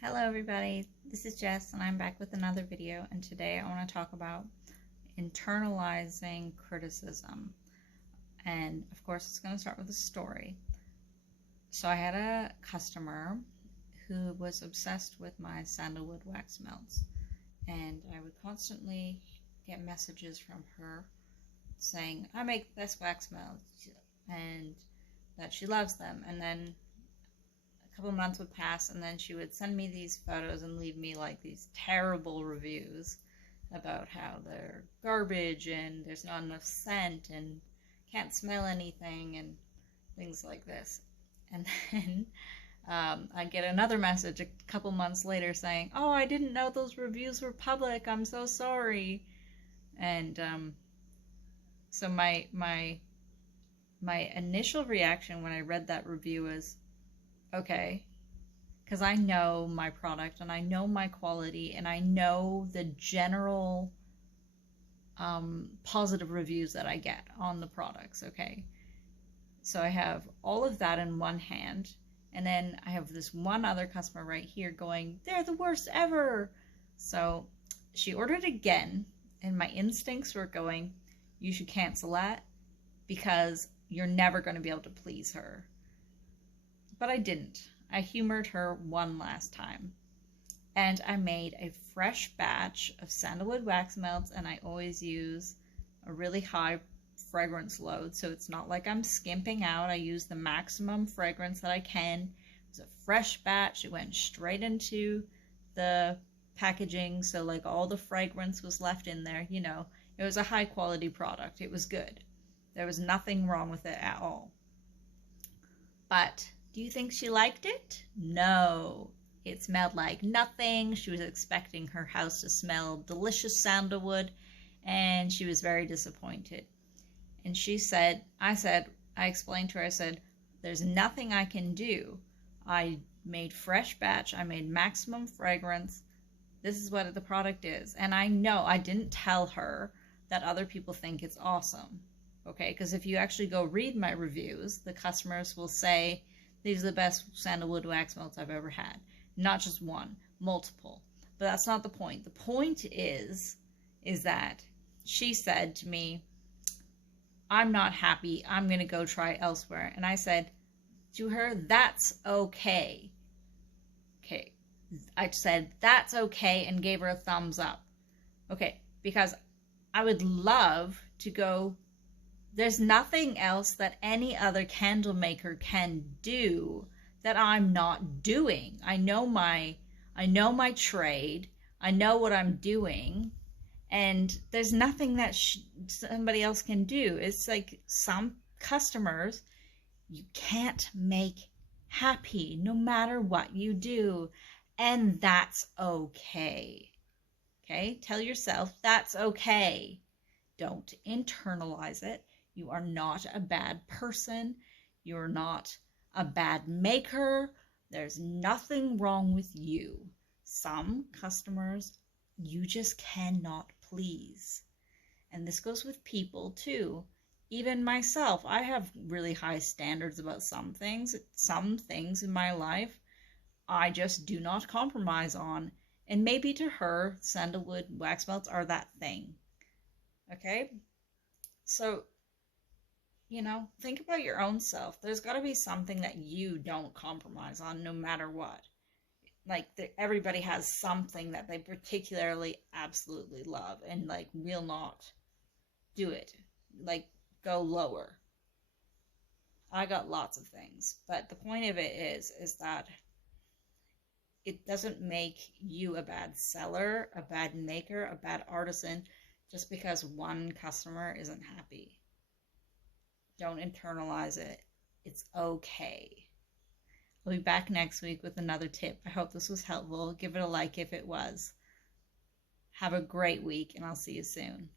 Hello everybody, this is Jess and I'm back with another video, and today I want to talk about internalizing criticism. And of course it's going to start with a story. So I had a customer who was obsessed with my sandalwood wax melts, and I would constantly get messages from her saying I make the best wax melts and that she loves them. And then couple months would pass, and then she would send me these photos and leave me like these terrible reviews about how they're garbage and there's not enough scent and can't smell anything and things like this. And then I'd get another message a couple months later saying, "Oh, I didn't know those reviews were public. I'm so sorry." And so my initial reaction when I read that review was, okay, because I know my product and I know my quality and I know the general positive reviews that I get on the products. Okay, so I have all of that in one hand, and then I have this one other customer right here going, they're the worst ever. So she ordered again, and my instincts were going, you should cancel that because you're never going to be able to please her. But I didn't. I humored her one last time. And I made a fresh batch of sandalwood wax melts, and I always use a really high fragrance load, so it's not like I'm skimping out. I use the maximum fragrance that I can. It was a fresh batch. It went straight into the packaging, so like all the fragrance was left in there. You know, it was a high quality product. It was good. There was nothing wrong with it at all. But do you think she liked it? No. It smelled like nothing. She was expecting her house to smell delicious sandalwood, and she was very disappointed. And she said, I explained to her, I said, there's nothing I can do. I made fresh batch. I made maximum fragrance. This is what the product is. And I know I didn't tell her that other people think it's awesome. Okay, because if you actually go read my reviews, the customers will say, these are the best sandalwood wax melts I've ever had. Not just one, multiple. But that's not the point. The point is that she said to me, I'm not happy. I'm going to go try elsewhere. And I said to her, that's okay. Okay. I said, that's okay, and gave her a thumbs up. Okay, because I would love to go. There's nothing else that any other candle maker can do that I'm not doing. I know my trade. I know what I'm doing, and there's nothing that somebody else can do. It's like some customers you can't make happy no matter what you do, and that's okay. Okay? Tell yourself that's okay. Don't internalize it. You are not a bad person. You're not a bad maker. There's nothing wrong with you. Some customers you just cannot please. And this goes with people too. Even myself, I have really high standards about some things. Some things in my life I just do not compromise on. And maybe to her, sandalwood wax melts are that thing. Okay? So, think about your own self. There's got to be something that you don't compromise on no matter what. Like, everybody has something that they particularly absolutely love and, like, will not do it. Like, go lower. I got lots of things. But the point of it is that it doesn't make you a bad seller, a bad maker, a bad artisan just because one customer isn't happy. Don't internalize it. It's okay. I'll be back next week with another tip. I hope this was helpful. Give it a like if it was. Have a great week, and I'll see you soon.